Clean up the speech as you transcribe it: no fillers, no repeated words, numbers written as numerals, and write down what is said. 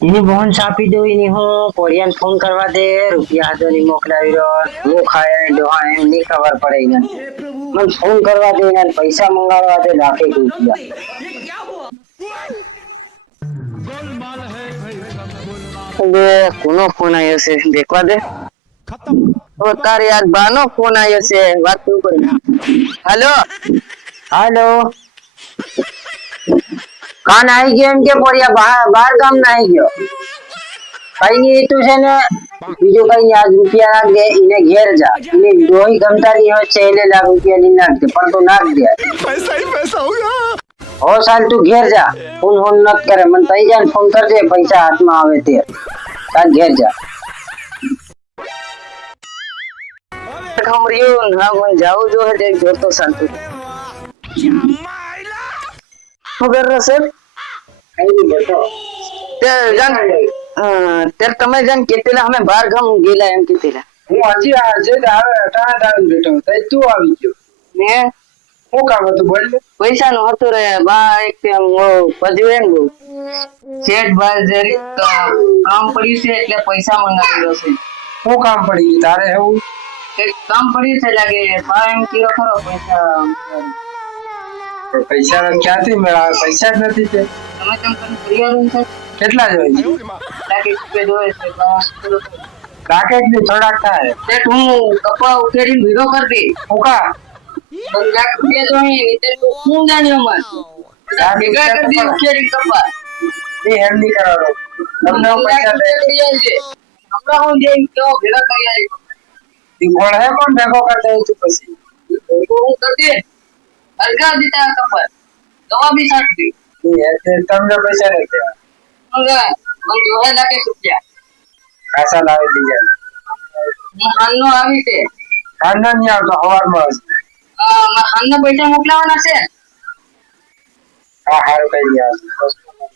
એની બોન આપી દો એની હું કોરિયન ફોન કરવા દે રૂપિયા હાજો ની મોકલાવી રહ્યો હું ખાય ડોહા એમ ની ખબર પડે એને મને ફોન કરવા દે ને પૈસા મંગાવવા દે લાખે રૂપિયા બે કોનો ફોન આવ્યો છે દેખવા દે ઓ તારે યાર બાનો ફોન આવ્યો છે વાત તું કર હેલો હેલો કાન આવી ગયો એમ કે પોરિયા બાર ગામ ના આવી ગયો કઈ નહીં તું છે ને બીજું કઈ નહીં આજ રૂપિયા નાખ દે એને ઘેર જા એને ડોહી ગમતા નહીં હોય છે એને લાખ રૂપિયા ની નાખ દે પણ તું નાખ દે पैसा ही पैसा होगा। હો સાલ તું ઘેર જા ફોન ફોન નત કરે મને તઈ જાય ફોન કરજે પૈસા હાથમાં આવે તે તાર ઘેર જા ખમરિયું ના મને જાવું જો હે એક જોતો શાંતિ ખબર છે કઈ બેઠો તે જાન તે તમે જાન કેટલા અમે બાર ગામ ગયેલા એમ કેટલા હું હજી આજે જ આવે અટાણા ટાઈમ બેઠો તઈ તું આવી ગયો ને શું કામ હતું બોલ પૈસા નું હતું રે બા એક પજવે ને બહુ શેઠ બાર જરી કામ પડ્યું છે એટલે પૈસા મંગાવેલો છે શું કામ પડી ગયું તારે એવું એક કામ પડ્યું છે લાગે બા એમ કીધો ખરો પૈસા પૈસા ક્યાંથી મેળવે પૈસા જ નથી તે તમે કેમ કરી ફરિયાદ છે કેટલા જોઈએ લાગે રૂપિયા જોવે છે બા રાખે જ નહીં થોડાક થાય શેઠ હું કપા ઉકેડીને ભીગો કરી દે હું કા 1 લાખ રૂપિયા જોઈએ એટલે હું જાણ્યો માર ભેગા કરી દે ઉકેડીને કપા એ એમ નહીં કરવાનો તમને હું પૈસા દે હમણાં હું જઈને કેવો ભેગા કરી આવી ઈ કોણ હે કોણ ભેગો કરતા હોય તું પછી હું કરી દે અલગા દીધા કપા દવા બી છાંટી તમને પૈસા નહીં દેવા મગા મને જોહે લાગે રૂપિયા ખાસા લાવી દીધા હું હાલનો આવી છે ખાના નહીં આવતો સવારમાં આવશે હાલનો પૈસા મોકલાવાના છે હા સારું કઈ નહીં આવતું